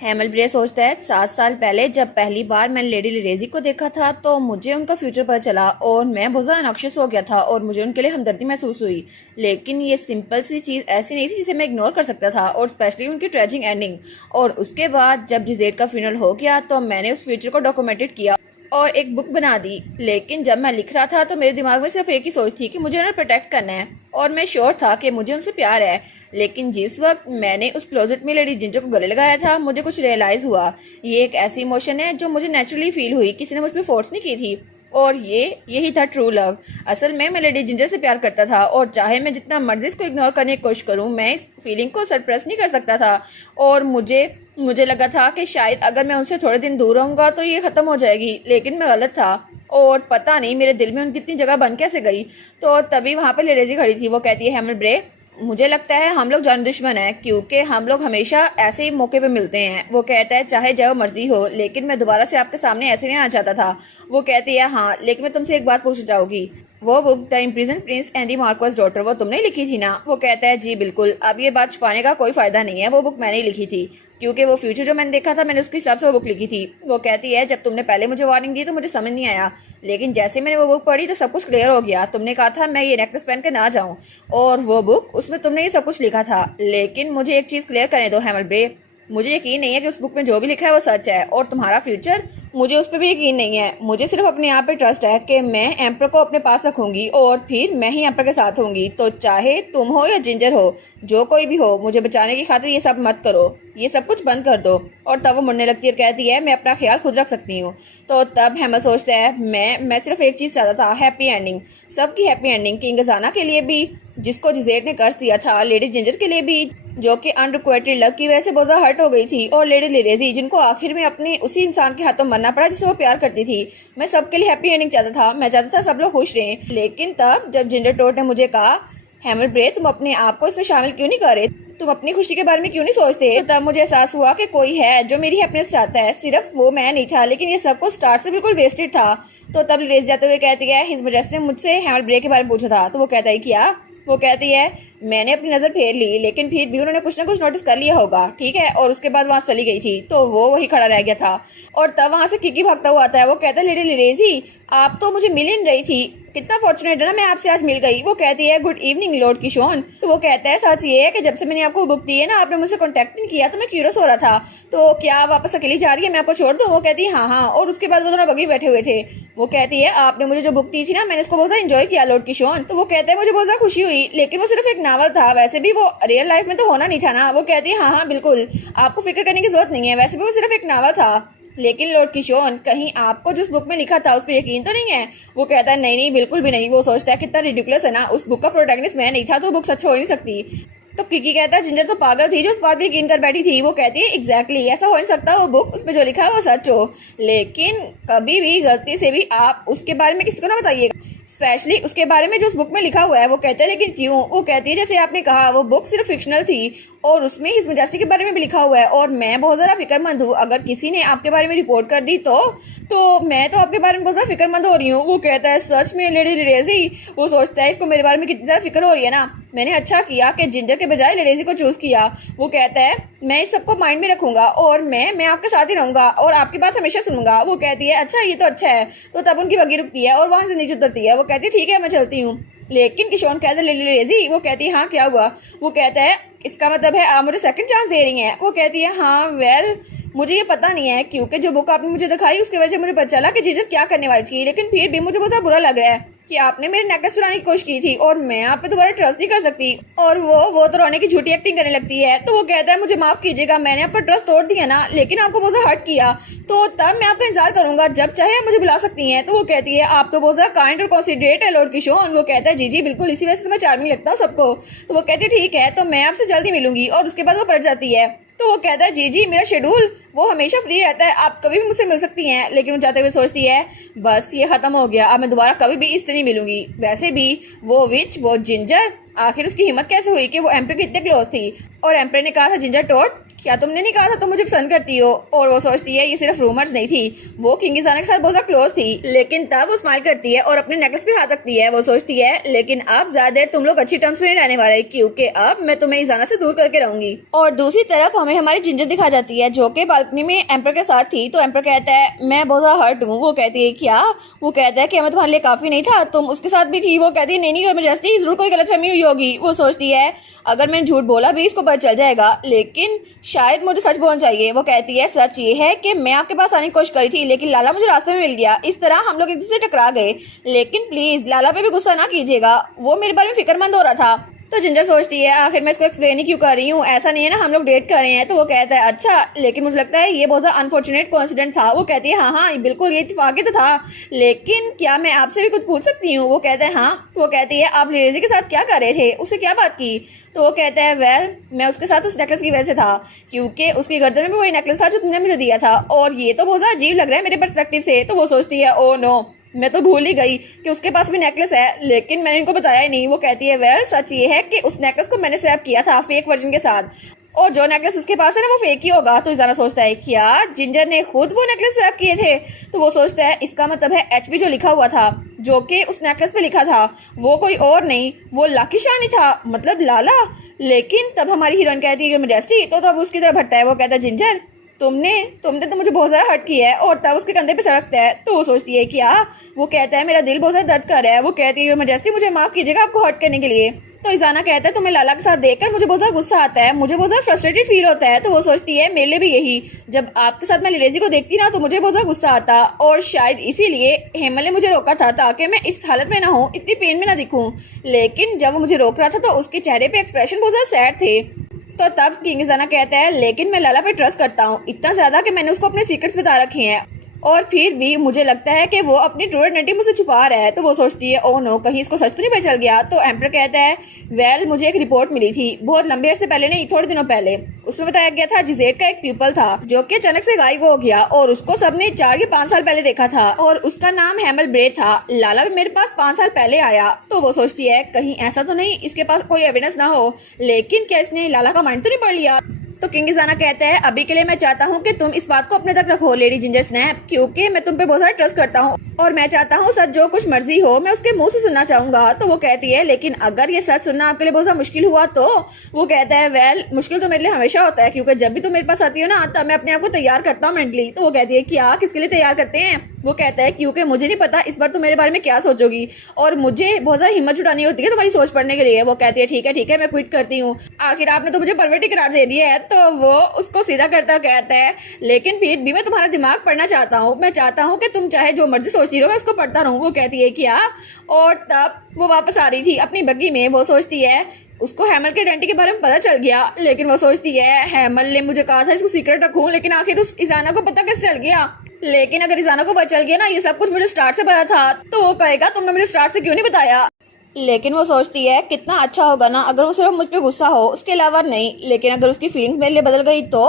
हेमल ब्रे सोचता है 7 साल पहले जब पहली बार मैंने लेडी लिरेजी को देखा था तो मुझे उनका फ्यूचर पता चला और मैं बहुत ज़्यादा नॉक्शियस हो गया था और मुझे उनके लिए हमदर्दी महसूस हुई। लेकिन ये सिंपल सी चीज़ ऐसी नहीं थी जिसे मैं इग्नोर कर सकता था, और स्पेशली उनकी ट्रेजिक एंडिंग। और उसके बाद जब जिजेड का फ्यूनरल हो गया तो मैंने उस फ्यूचर को डॉक्यूमेंटेड किया और एक बुक बना दी। लेकिन जब मैं लिख रहा था तो मेरे दिमाग में सिर्फ एक ही सोच थी कि मुझे उन्हें प्रोटेक्ट करना है, और मैं श्योर था कि मुझे उनसे प्यार है। लेकिन जिस वक्त मैंने उस क्लोजेट में लेडी जिंजर को गले लगाया था, मुझे कुछ रियलाइज़ हुआ। ये एक ऐसी इमोशन है जो मुझे नेचुरली फील हुई, किसी ने मुझ पर फोर्स नहीं की थी। और यही था ट्रू लव। असल में मैं लेडी जिंजर से प्यार करता था, और चाहे मैं जितना मर्जी इसको इग्नोर करने की कोशिश करूं, मैं इस फीलिंग को सप्रेस नहीं कर सकता था। और मुझे लगा था कि शायद अगर मैं उनसे थोड़े दिन दूर रहूँगा तो ये ख़त्म हो जाएगी, लेकिन मैं गलत था। और पता नहीं मेरे दिल में उनकी इतनी जगह बन कैसे गई। तो तभी वहाँ पर लेडेजी खड़ी थी। वो कहती है, हेमल ब्रे, मुझे लगता है हम लोग जान दुश्मन हैं, क्योंकि हम लोग हमेशा ऐसे ही मौके पे मिलते हैं। वो कहता है, चाहे जो मर्जी हो, लेकिन मैं दोबारा से आपके सामने ऐसे नहीं आना चाहता था। वो कहती है, हाँ, लेकिन मैं तुमसे एक बात पूछना चाहूँगी। वो book the imprisoned prince and the marquess daughter, वो तुमने लिखी थी ना? वो कहता है, जी बिल्कुल। अब ये बात छुपाने का कोई फ़ायदा नहीं है, वो बुक मैंने ही लिखी थी, क्योंकि वो फ्यूचर जो मैंने देखा था मैंने उसके हिसाब से वो बुक लिखी थी। वो कहती है, जब तुमने पहले मुझे वार्निंग दी तो मुझे समझ नहीं आया, लेकिन जैसे मैंने वो बुक पढ़ी तो सब कुछ क्लियर हो गया। तुमने कहा था मैं ये नेकलेस पहन के ना जाऊँ, और वो बुक, उसमें तुमने ये सब कुछ लिखा था। लेकिन मुझे एक चीज़ क्लियर करने दो हेमल ब्रे, मुझे यकीन नहीं है कि उस बुक में जो भी लिखा है वो सच है। और तुम्हारा फ्यूचर, मुझे उस पर भी यकीन नहीं है। मुझे सिर्फ अपने आप पे ट्रस्ट है कि मैं एम्पर को अपने पास रखूंगी और फिर मैं ही एम्पर के साथ होंगी। तो चाहे तुम हो या जिंजर हो, जो कोई भी हो, मुझे बचाने की खातिर ये सब मत करो, ये सब कुछ बंद कर दो। और तब वो मुड़ने लगती है और कहती है, मैं अपना ख्याल खुद रख सकती हूँ। तो तब हेमल सोचता है, मैं सिर्फ एक चीज़ चाहता था, हैप्पी एंडिंग, सबकी हैप्पी एंडिंग। किंग ज़ाना के लिए भी, जिसको जिजेड ने कर्ज दिया था, लेडी जिंजर के लिए भी, जो कि अनरिक्वेटेड लव की वजह से बहुत ज़्यादा हर्ट हो गई थी, और लेडी लिरेजी, जिनको आखिर में अपने उसी इंसान के हाथों मरना पड़ा जिसे वो प्यार करती थी। मैं सबके लिए हैप्पी एंडिंग चाहता था, मैं चाहता था सब लोग खुश रहें। लेकिन तब जब जिंजर टोट ने मुझे कहा, हेमल ब्रे, तुम अपने आप को इसमें शामिल क्यों नहीं कर रहे, तुम अपनी खुशी के बारे में क्यों नहीं सोचते, तो तब मुझे एहसास हुआ कि कोई है जो मेरी हैप्पीनेस चाहता है। सिर्फ वो मैं नहीं था, लेकिन ये सब कुछ स्टार्ट से बिल्कुल वेस्टेड था। तो तब लिरेजी जाते हुए कहती है, हिज मजेस्टी ने मुझसे हेमल ब्रे के बारे में पूछा था। तो वो कहता है, क्या? वो कहती है, मैंने अपनी नज़र फेर ली, लेकिन फिर भी उन्होंने कुछ ना कुछ नोटिस कर लिया होगा, ठीक है। और उसके बाद वहाँ चली गई थी, तो वो वही खड़ा रह गया था। और तब वहाँ से किकी भागता हुआ आता है। वो कहता है, लेडी लिरेजी, आप तो मुझे मिल ही नहीं रही थी, कितना फॉर्चुनेट है ना, मैं आपसे आज मिल गई। वो कहती है, गुड इवनिंग लॉर्ड किशोन। तो वो कहता है, सच ये है कि जब से मैंने आपको बुक दी है ना, आपने मुझसे कॉन्टैक्ट नहीं किया, तो मैं क्यूरियस हो रहा था। तो क्या आप वापस अकेली जा रही है, मैं आपको छोड़ दूँ? वो कहती है, हाँ हाँ। और उसके बाद वो दोनों बगी बैठे हुए थे। वो कहती है, आपने मुझे जो बुक दी थी ना, मैंने इसको बहुत ज़्यादा एंजॉय किया लॉर्ड किशोन। तो वो कहता है, मुझे बहुत ज़्यादा खुशी हुई, लेकिन वो सिर्फ एक नावल था, वैसे भी वो रियल लाइफ में तो होना नहीं था ना। वो कहती है, हाँ हाँ बिल्कुल, आपको फिक्र करने की जरूरत नहीं है, वैसे भी वो सिर्फ एक नावल था। लेकिन लॉर्ड किशोन, कहीं आपको जो उस बुक में लिखा था उस पर यकीन तो नहीं है? वो कहता है, नहीं नहीं बिल्कुल भी नहीं। वो सोचता है, कितना रिडिकुलस है ना, उस बुक का प्रोटैगनिस्ट मैं नहीं था तो बुक सच हो ही नहीं सकती। तो किकी कहता है, जिंजर तो पागल थी जो उस बात भी यकीन कर बैठी थी। वो कहती है, एग्जैक्टली, ऐसा हो नहीं सकता, वो बुक उसमें जो लिखा है वो सच हो। लेकिन कभी भी गलती से भी आप उसके बारे में किसी को ना बताइएगा, स्पेशली उसके बारे में जो उस बुक में लिखा हुआ है। वो कहते हैं, लेकिन क्यों? वो कहती है, जैसे आपने कहा, वो बुक सिर्फ फिक्शनल थी और उसमें हिज मजेस्टी के बारे में भी लिखा हुआ है, और मैं बहुत ज़्यादा फिक्रमंद हूँ। अगर किसी ने आपके बारे में रिपोर्ट कर दी तो मैं तो आपके बारे में बहुत ज़्यादा फिक्रमंद हो रही हूँ। वो कहता है, सच में लेडी लिरेजी? वो सोचता है, इसको मेरे बारे में कितनी ज़्यादा फिक्र हो रही है ना, मैंने अच्छा किया कि जिंजर के बजाय लिरेजी को चूज़ किया। वो कहता है, मैं इस सबको माइंड में रखूंगा और मैं आपके साथ ही रहूंगा और आपकी बात हमेशा सुनूंगा। वो कहती है, अच्छा ये तो अच्छा है। तो तब उनकी बगी रुकती है और वहाँ से नीचे उतरती है। वो कहती है, ठीक है मैं चलती हूँ। लेकिन किशोन कहता है, लेडी लिरेजी? वो कहती है, हाँ क्या हुआ? वो कहता है, इसका मतलब है आप मुझे सेकंड चांस दे रही हैं? वो कहती है, हाँ वेल, मुझे ये पता नहीं है, क्योंकि जो बुक आपने मुझे दिखाई उसकी वजह से मुझे पता चला कि जिंजर क्या करने वाली थी। लेकिन फिर भी मुझे बहुत बुरा लग रहा है कि आपने मेरे नेकलेस चुराने की कोशिश की थी और मैं आप पे दोबारा ट्रस्ट नहीं कर सकती। और वो तो रोने की झूठी एक्टिंग करने लगती है। तो वो कहता है, मुझे माफ़ कीजिएगा, मैंने आपका ट्रस्ट तोड़ दिया ना, लेकिन आपको बहुत ज़्यादा हर्ट किया, तो तब मैं आपका इंतजार करूंगा, जब चाहे आप मुझे बुला सकती हैं। तो वो कहती है, आप तो बहुत ज़्यादा काइंड और कॉन्सिडरेट है लॉर्ड किशोन। वो कहता है, जी जी बिल्कुल, इसी वजह से तो मैं चार्मिंग लगता हूँ सबको। तो वो कहती है, ठीक है, तो मैं आपसे जल्दी मिलूंगी। और उसके बाद वो पलट जाती है। तो वो कहता है, जी जी, मेरा शेड्यूल वो हमेशा फ्री रहता है, आप कभी भी मुझसे मिल सकती हैं। लेकिन वो जाते हुए सोचती है, बस ये ख़त्म हो गया, अब मैं दोबारा कभी भी इससे नहीं मिलूंगी। वैसे भी वो विच, वो जिंजर, आखिर उसकी हिम्मत कैसे हुई कि वो एम्पर के इतने क्लोज थी। और एम्पर ने कहा था, जिंजर टोट क्या तुमने नहीं कहा था तुम मुझे पसंद करती हो? और वो सोचती है ये सिर्फ रूमर्स नहीं थी, वो किंग गिजाना के साथ बहुत क्लोज थी। लेकिन तब वो स्माइल करती है और अपने नेकलेस पे हाथ रखती है। वो सोचती है लेकिन अब ज्यादा देर तुम लोग अच्छी टर्म्स में नहीं रहने वाले, क्योंकि अब मैं तुम्हें इजाना से दूर करके रहूंगी। और दूसरी तरफ हमें हमारी जिंजर दिखा जाती है जो कि बालकनी में एम्पर के साथ थी। तो एम्पर कहता है मैं बहुत हर्ट हूँ। वो कहती है क्या? वो कहता है कि मैं तुम्हारे लिए काफी नहीं था, तुम उसके साथ भी थी। वो कहती है नहीं, और मेजेस्टी जरूर कोई गलतफहमी हुई होगी। वो सोचती है अगर मैंने झूठ बोला भी इसको पता चल जाएगा, लेकिन शायद मुझे सच बोलना चाहिए। वो कहती है सच ये है कि मैं आपके पास आने की कोशिश करी थी, लेकिन लाला मुझे रास्ते में मिल गया। इस तरह हम लोग एक दूसरे से टकरा गए, लेकिन प्लीज लाला पे भी गुस्सा ना कीजिएगा, वो मेरे बारे में फिक्रमंद हो रहा था। तो जिंजर सोचती है आखिर मैं इसको एक्सप्लेन ही क्यों कर रही हूँ, ऐसा नहीं है ना हम लोग डेट कर रहे हैं। तो वो कहता है अच्छा, लेकिन मुझे लगता है ये बहुत ज़्यादा अनफॉर्चुनेट कोइंसिडेंस था। वो कहती है हाँ बिल्कुल ये इत्तेफाक तो था, लेकिन क्या मैं आपसे भी कुछ पूछ सकती हूँ? वो कहता है हाँ। वो कहती है आप लेजी के साथ क्या कर रहे थे, उससे क्या बात की? तो वो कहता है वेल मैं उसके साथ उस नेकलेस की वजह से था, क्योंकि उसकी गर्दन में भी वही नेकलेस था जो तुमने मुझे दिया था, और ये तो बहुत ज़्यादा अजीब लग रहा है मेरे पर्सपेक्टिव से। तो वो सोचती है ओ नो, मैं तो भूल ही गई कि उसके पास भी नेकलेस है, लेकिन मैंने इनको बताया ही नहीं। वो कहती है वेल सच ये है कि उस नेकलेस को मैंने स्वैप किया था फेक वर्जन के साथ, और जो नेकलेस उसके पास है ना वो फेक ही होगा। तो इजाना सोचता है क्या जिंजर ने खुद वो नेकलेस स्वैप किए थे? तो वो सोचता है इसका मतलब है एचपी जो लिखा हुआ था, जो कि उस नेकलेस पे लिखा था, वो कोई और नहीं, वो लाकी शानी था, मतलब लाला। लेकिन तब हमारी हीरोइन कहती है मेजेस्टी, तो तब उसकी तरफ हटता है। वो कहता है जिंजर तुमने तुमने तो मुझे बहुत ज़्यादा हर्ट किया है, और तब उसके कंधे पे सड़कता है। तो वो सोचती है क्या? वो कहता है मेरा दिल बहुत ज़्यादा दर्द कर रहा है। वो कहती है योर मैजेस्टी मुझे माफ़ कीजिएगा आपको हर्ट करने के लिए। तो इजाना कहता है तुम्हें लाला के साथ देखकर मुझे बहुत ज़्यादा गुस्सा आता है, मुझे बहुत ज़्यादा फ्रस्ट्रेटेड फील होता है। तो वो सोचती है मेरे लिए भी यही, जब आपके साथ मैं लेजी को देखती ना तो मुझे बहुत ज़्यादा गुस्सा आता, और शायद इसीलिए हेमल ने मुझे रोका था ताकि मैं इस हालत में ना हूँ, इतनी पेन में ना दिखूँ। लेकिन जब वो मुझे रोक रहा था तो उसके चेहरे पे एक्सप्रेशन बहुत ज़्यादा सैड थे। तो तब किंग गिजाना कहता है लेकिन मैं लाला पे ट्रस्ट करता हूँ, इतना ज्यादा कि मैंने उसको अपने सीक्रेट्स बता रखे हैं, और फिर भी मुझे लगता है कि वो अपनी ट्रू आइडेंटिटी मुझसे छुपा रहा है। तो वो सोचती है ओ नो, कहीं इसको सच तो नहीं पता चल गया। तो एम्पर कहता है वेल मुझे एक रिपोर्ट मिली थी बहुत लंबे अर्से पहले, नहीं थोड़े दिनों पहले। उसमें बताया गया था जिजेट का एक पीपल था जो कि अचानक से गायब हो गया, और उसको सबने 4 या 5 साल पहले देखा था, और उसका नाम हेमल ब्रे था। लाला भी मेरे पास 5 साल पहले आया। तो वो सोचती है कहीं ऐसा तो नहीं इसके पास कोई एविडेंस ना हो, लेकिन क्या इसने लाला का माइंड तो नहीं पढ़ लिया? तो किंग गिजाना कहता है अभी के लिए मैं चाहता हूँ कि तुम इस बात को अपने तक रखो लेडी जिंजर स्नैप, क्योंकि मैं तुम पे बहुत सारा ट्रस्ट करता हूँ, और मैं चाहता हूँ सच जो कुछ मर्जी हो मैं उसके मुंह से सुनना चाहूंगा। तो वो कहती है लेकिन अगर ये सच सुनना आपके लिए बहुत ज़्यादा मुश्किल हुआ तो? वो कहता है वेल मुश्किल तो मेरे लिए हमेशा होता है, क्योंकि जब भी तुम मेरे पास आती हो ना तब मैं अपने आप को तैयार करता हूँ मेंटली। तो वो कहती है क्या किसके लिए तैयार करते हैं? वो कहता है क्योंकि मुझे नहीं पता इस बार तुम मेरे बारे में क्या सोचोगी, और मुझे बहुत ज़्यादा हिम्मत जुटानी होती है तुम्हारी सोच पढ़ने के लिए। वो कहती है ठीक है मैं क्विट करती हूँ, आखिर आपने तो मुझे परवर्टी करार दे दिया है। तो वो उसको सीधा करता कहता है लेकिन फिर भी मैं तुम्हारा दिमाग पढ़ना चाहता हूँ, मैं चाहता हूँ कि तुम चाहे जो मर्जी सोचती रहो मैं उसको पढ़ता रहूँ। वो कहती है क्या? और तब वो वापस आ रही थी अपनी बग्गी में। वो सोचती है उसको हैमल के आइडेंटिटी के बारे में पता चल गया, लेकिन वो सोचती है हैमल ने मुझे कहा था इसको सीक्रेट रखूं, लेकिन आखिर उस इजाना को पता कैसे चल गया? लेकिन अगर इजाना को पता चल गया ना ये सब कुछ मुझे स्टार्ट से पता था, तो वो कहेगा तुमने मुझे स्टार्ट से क्यों नहीं बताया? लेकिन वो सोचती है कितना अच्छा होगा ना अगर वो सिर्फ मुझ पर गुस्सा हो, उसके अलावा नहीं। लेकिन अगर उसकी फीलिंग्स मेरे लिए बदल गई तो?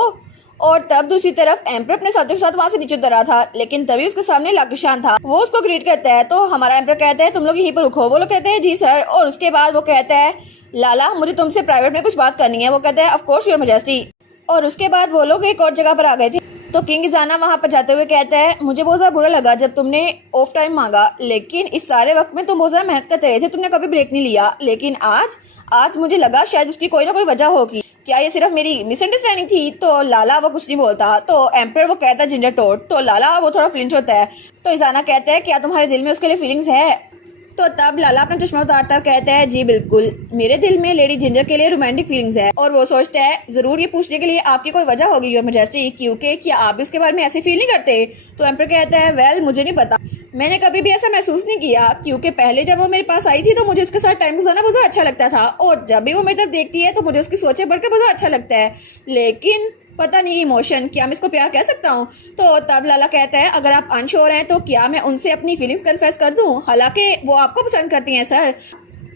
और तब दूसरी तरफ एम्पर अपने साथियों के साथ वहां से नीचे उतर रहा था, लेकिन तभी उसके सामने लाकिशान था। वो उसको ग्रीट करता है। तो हमारा एम्पर कहता है तुम लोग यहीं पर रुको। वो लोग कहते हैं जी सर। और उसके बाद वो कहता है लाला मुझे तुमसे प्राइवेट में कुछ बात करनी है। वो कहता है ऑफ कोर्स योर मैजेस्टी। और उसके बाद वो लोग एक और जगह पर आ गए थे। तो किंग गिजाना वहां पर जाते हुए कहता है मुझे बहुत ज्यादा बुरा लगा जब तुमने ऑफ टाइम मांगा, लेकिन इस सारे वक्त में तुम बहुत ज्यादा मेहनत करते रहे थे, तुमने कभी ब्रेक नहीं लिया। लेकिन आज मुझे लगा शायद उसकी कोई ना कोई वजह होगी, क्या ये सिर्फ मेरी मिसअंडरस्टैंडिंग थी? तो लाला वो कुछ नहीं बोलता। तो एम्पर वो कहता है जिंजर टोट। तो लाला वो थोड़ा फ्लिंच होता है। तो इजाना कहता है क्या तुम्हारे दिल में उसके लिए फीलिंग्स है? तो तब लाला अपना चश्मा उतारता कहता है जी बिल्कुल, मेरे दिल में लेडी जिंजर के लिए रोमांटिक फीलिंग्स है। और वो सोचता है जरूर ये पूछने के लिए आपकी कोई वजह होगी योर मैजेस्टी, क्योंकि क्या आप भी उसके बारे में ऐसे फील नहीं करते? तो एम्पर कहता है वेल मुझे नहीं पता, मैंने कभी भी ऐसा महसूस नहीं किया, क्योंकि पहले जब वो मेरे पास आई थी तो मुझे उसके साथ टाइम गुजारना बहुत अच्छा लगता था, और जब भी वो मेरी तरफ देखती है तो मुझे उसकी सोचें बढ़कर बहुत अच्छा लगता है। लेकिन पता नहीं इमोशन, क्या मैं इसको प्यार कह सकता हूँ? तो तब लाला कहता है अगर आप अनश्योर हैं तो क्या मैं उनसे अपनी फीलिंग्स कन्फेस कर दूं, हालांकि वो आपको पसंद करती हैं सर,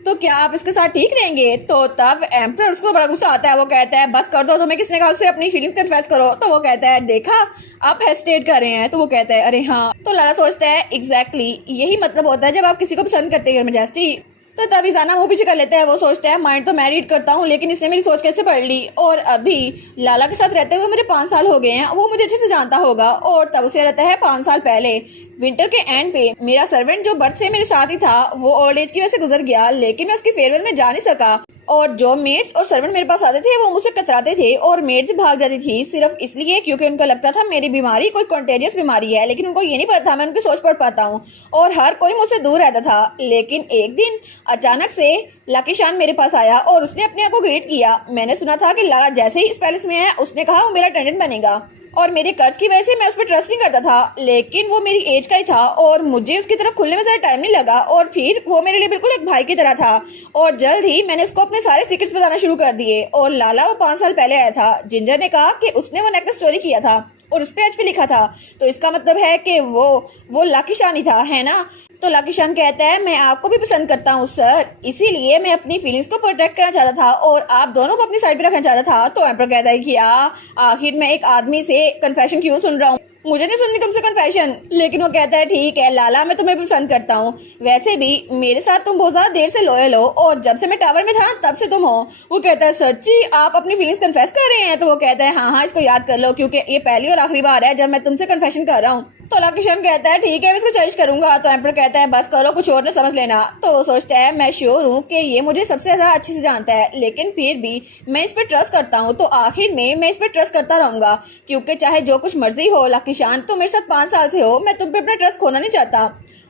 तो क्या आप इसके साथ ठीक रहेंगे? तो तब एम्पर उसको बड़ा गुस्सा आता है। वो कहता है बस कर दो, तुम्हें किसने कहा उससे अपनी फीलिंग्स कन्फेस करो? तो वो कहता है देखा आप हेसिटेट कर रहे हैं। तो वो कहता है अरे हाँ। तो लाला सोचता है एग्जैक्टली यही मतलब होता है जब आप किसी को पसंद करते हैं योर मैजेस्टी। तो तभी जाना वो पीछे कर लेता है। वो सोचता है माइंड तो मैं रीड करता हूँ, लेकिन इसने मेरी सोच कैसे पढ़ ली। और अभी लाला के साथ रहते हुए मुझे 5 साल हो गए हैं, वो मुझे अच्छे से जानता होगा। और तब से रहता है 5 साल पहले विंटर के एंड पे मेरा सर्वेंट जो बर्थ से मेरे साथ ही था वो ओल्ड एज की वजह से गुजर गया, लेकिन मैं उसकी फेयरवेल में जा नहीं सका। और जो मेड्स और सर्वेंट मेरे पास आते थे वो मुझसे कतराते थे और मेड्स भाग जाती थी, सिर्फ इसलिए क्योंकि उनको लगता था मेरी बीमारी कोई कॉन्टेजियस बीमारी है, लेकिन उनको ये नहीं पता था मैं उनकी सोच पढ़ पाता हूँ और हर कोई मुझसे दूर रहता था। लेकिन एक दिन अचानक से लकी शान मेरे पास आया और उसने अपने आप को ग्रेट किया। मैंने सुना था कि लाला जैसे ही इस पैलेस में है उसने कहा वो मेरा अटेंडेंट बनेगा, और मेरे कर्ज की वजह से मैं उस पर ट्रस्ट नहीं करता था, लेकिन वो मेरी एज का ही था और मुझे उसकी तरफ खुलने में ज़्यादा टाइम नहीं लगा। और फिर वो मेरे लिए बिल्कुल एक भाई की तरह था और जल्द ही मैंने उसको अपने सारे सीक्रेट्स बताना शुरू कर दिए। और लाला वो 5 साल पहले आया था। जिंजर ने कहा कि उसने वो नेकलेस चोरी किया था और उस पेज पे लिखा था, तो इसका मतलब है कि वो लकी शान ही था, है ना। तो लकी शान कहता है मैं आपको भी पसंद करता हूँ सर, इसीलिए मैं अपनी फीलिंग्स को प्रोटेक्ट करना चाहता था और आप दोनों को अपनी साइड पे रखना चाहता था। तो एम्पर कहता है कि आखिर मैं एक आदमी से कन्फेशन क्यों सुन रहा हूँ, मुझे नहीं सुननी तुमसे कन्फेशन। लेकिन वो कहता है ठीक है लाला मैं तुम्हें पसंद करता हूँ, वैसे भी मेरे साथ तुम बहुत ज्यादा देर से लॉयल हो और जब से मैं टावर में था तब से तुम हो। वो कहता है सच्ची आप अपनी फीलिंग्स कन्फेस कर रहे हैं। तो वो कहता है हाँ इसको याद कर लो क्योंकि ये पहली और आखिरी बार है जब मैं तुमसे कन्फेशन कर रहा हूँ। तो लकी शान कहता है ठीक है मैं इसको चेंज करूंगा। तो एम्पर कहता है बस करो कुछ और न समझ लेना। तो वो सोचता है मैं श्योर हूँ कि ये मुझे सबसे ज्यादा अच्छे से जानता है, लेकिन फिर भी मैं इस पर ट्रस्ट करता हूँ। तो आखिर में मैं इस पर ट्रस्ट करता रहूंगा क्योंकि चाहे जो कुछ मर्जी हो लकी शान तुम मेरे साथ 5 साल से हो, मैं तुम पे अपना ट्रस्ट खोना नहीं चाहता।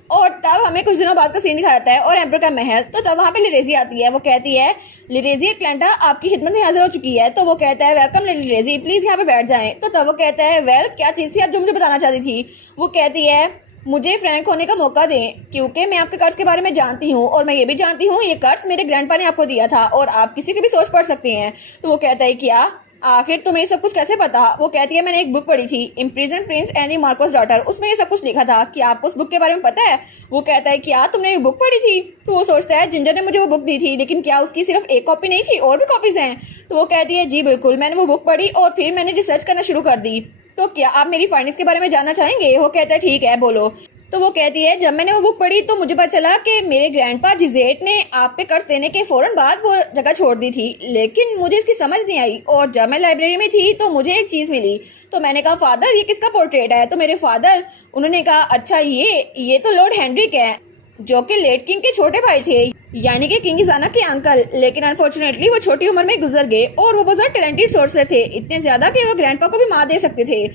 और तब हमें कुछ दिनों बाद का सीन दिखाया जाता है और एम्पर का महल। तो तब वहाँ पे लिरेजी आती है। वो कहती है लिरेजी एटलांटा आपकी खिदमत में हाजिर हो चुकी है। तो वो कहता है वेलकम लिरेजी प्लीज यहाँ पे बैठ जाएं। तो तब वो कहता है वेल क्या चीज़ थी आप जो मुझे बताना चाहती थी। वो कहती है मुझे फ्रैंक होने का मौका दें क्योंकि मैं आपके कर्ज के बारे में जानती हूँ और मैं ये भी जानती हूँ ये कर्ज मेरे ग्रैंडपा ने आपको दिया था और आप किसी की भी सोच पढ़ सकते हैं। तो वो कहता है क्या आखिर तुम्हें ये सब कुछ कैसे पता। वो कहती है मैंने एक बुक पढ़ी थी imprison prince and the Marcos daughter, उसमें ये सब कुछ लिखा था, कि आपको उस बुक के बारे में पता है। वो कहता है क्या तुमने ये बुक पढ़ी थी। तो वो सोचता है जिंजर ने मुझे वो बुक दी थी, लेकिन क्या उसकी सिर्फ एक कॉपी नहीं थी और भी कॉपीज हैं। तो वो कहती है जी बिल्कुल मैंने वो बुक पढ़ी और फिर मैंने रिसर्च करना शुरू कर दी। तो क्या आप मेरी फाइनेंस के बारे में जानना चाहेंगे। वो कहता है ठीक है बोलो। तो वो कहती है जब मैंने वो बुक पढ़ी तो मुझे पता चला कि मेरे ग्रैंडपा जिजेट ने आप पे कर्ज देने के फौरन बाद वो जगह छोड़ दी थी, लेकिन मुझे इसकी समझ नहीं आई। और जब मैं लाइब्रेरी में थी तो मुझे एक चीज़ मिली। तो मैंने कहा फादर ये किसका पोर्ट्रेट है। तो मेरे फादर उन्होंने कहा अच्छा ये तो लॉर्ड हेनरिक है जो कि लेट किंग के छोटे भाई थे, यानी कि किंग इजाना के अंकल। लेकिन अनफॉर्चुनेटली वो छोटी उम्र में गुजर गए और वो बहुत टैलेंटेड सोर्सर थे, इतने ज्यादा कि वो ग्रैंडपा को भी मार दे सकते थे।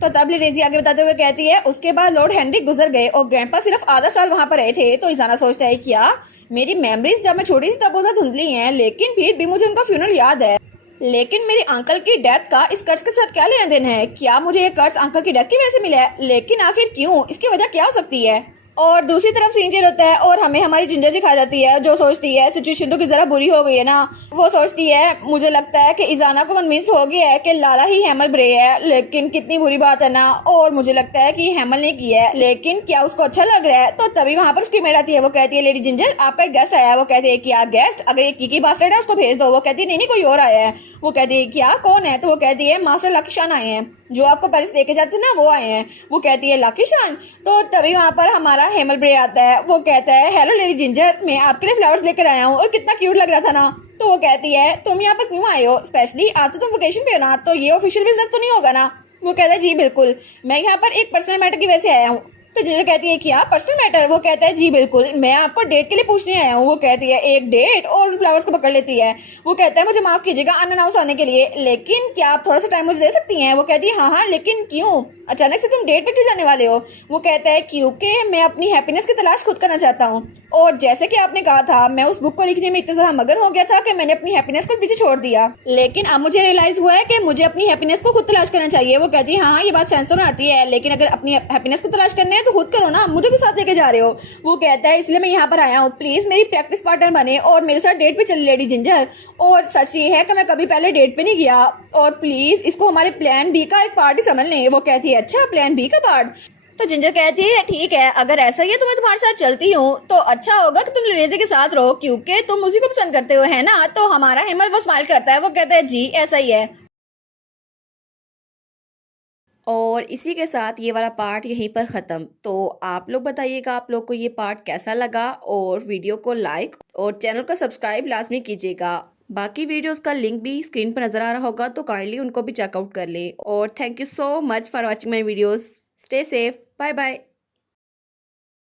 तो तब लिरेजी आगे बताते हुए कहती है उसके बाद लॉर्ड हेनरिक गुजर गए और ग्रैंडपा सिर्फ आधा साल वहां पर रहे थे। तो इजाना सोचता है क्या मेरी मेमोरीज जब मैं छोटी थी तब बहुत धुंधली हैं, लेकिन फिर भी मुझे उनका फ्यूनरल याद है। लेकिन मेरे अंकल की डेथ का इस कर्ज के साथ क्या लेना देना है। क्या मुझे ये कर्ज अंकल की डेथ की वजह से मिला है, लेकिन आखिर क्यों, इसकी वजह क्या हो सकती है। और दूसरी तरफ सिंजर होता है और हमें हमारी जिंजर दिखाई जाती है जो सोचती है सिचुएशन तो की जरा बुरी हो गई है ना। वो सोचती है मुझे लगता है कि इजाना को कन्विंस हो गया है कि लाला ही हैमल ब्रे है, लेकिन कितनी बुरी बात है ना। और मुझे लगता है कि हैमल ने किया है, लेकिन क्या उसको अच्छा लग रहा है। तो तभी वहां पर उसकी मेड आती है। वो कहती है लेडी जिंजर आपका एक गेस्ट आया है। वो कहती है क्या गेस्ट, अगर ये कीकी बास्टर्ड है उसको भेज दो। वो कहती है नहीं कोई और आया है। वो कहती है क्या कौन है। तो वो कहती है मास्टर लकी शान आए हैं जो आपको पैलेस लेके जाते थे ना वो आए हैं। वो कहती है लकी शान। तो तभी वहां पर हमारा हेमल ब्रे आता है। वो कहता है हेलो लेडी जिंजर मैं आपके लिए फ्लावर्स लेकर आया हूँ और कितना क्यूट लग रहा था ना। तो वो कहती है तुम यहाँ पर क्यों आए हो, स्पेशली आज तो तुम वेकेशन पे हो ना, तो ये ऑफिशियल बिजनेस तो नहीं होगा ना। वो कहता है जी बिल्कुल मैं यहाँ पर एक पर्सनल मैटर की वजह से आया हूँ। तो जिंजर कहती है क्या पर्सनल मैटर। वो कहता है जी बिल्कुल मैं आपको डेट के लिए पूछने आया हूँ। वो कहती है एक डेट, और उन फ्लावर्स को पकड़ लेती है। वो कहता है मुझे माफ कीजिएगा अनअनाउंस आने के लिए, लेकिन क्या आप थोड़ा सा टाइम मुझे दे सकती हैं। वो कहती है हाँ लेकिन क्यों, अचानक से तुम डेट पे क्यों जाने वाले हो। वो कहता है क्योंकि मैं अपनी हैप्पीनेस की तलाश खुद करना चाहता हूँ, और जैसे कि आपने कहा था मैं उस बुक को लिखने में इतना ज़्यादा मगन हो गया था कि मैंने अपनी हैप्पीनेस को पीछे छोड़ दिया, लेकिन अब मुझे रियलाइज हुआ है कि मुझे अपनी हैप्पीनेस को खुद तलाश करना चाहिए। वो कहती है हाँ ये बात सेंस तो में आती है, लेकिन अगर अपनी हैप्पीनेस को तलाश करना है तो खुद करो ना, मुझे भी साथ लेके जा रहे हो। वो कहता है इसलिए मैं यहाँ पर आया हूँ, प्लीज मेरी प्रैक्टिस पार्टनर बने और मेरे साथ डेट पे चले लेडी जिंजर। और सच ये है कि मैं कभी पहले डेट पे नहीं गया, और प्लीज इसको हमारे प्लान बी का एक पार्ट ही समझ लें। वो कहती है अच्छा प्लान बी का पार्ट। तो जिंजर कहती है ठीक है अगर ऐसा ही है तो मैं तुम्हारे साथ चलती हूँ, तो अच्छा होगा कि तुम लिरेजी के साथ रहो क्योंकि तुम उसी को पसंद करते हो है ना। तो हमारा हेमल वो स्माइल करता है। वो कहता है जी ऐसा ही है। और इसी के साथ ये वाला पार्ट यहीं पर ख़त्म। तो आप लोग बताइएगा आप लोग को ये पार्ट कैसा लगा, और वीडियो को लाइक और चैनल को सब्सक्राइब लाजमी कीजिएगा। बाकी वीडियोस का लिंक भी स्क्रीन पर नज़र आ रहा होगा, तो काइंडली उनको भी चेकआउट कर लें। और thank you so much for watching my videos. Stay safe, bye bye.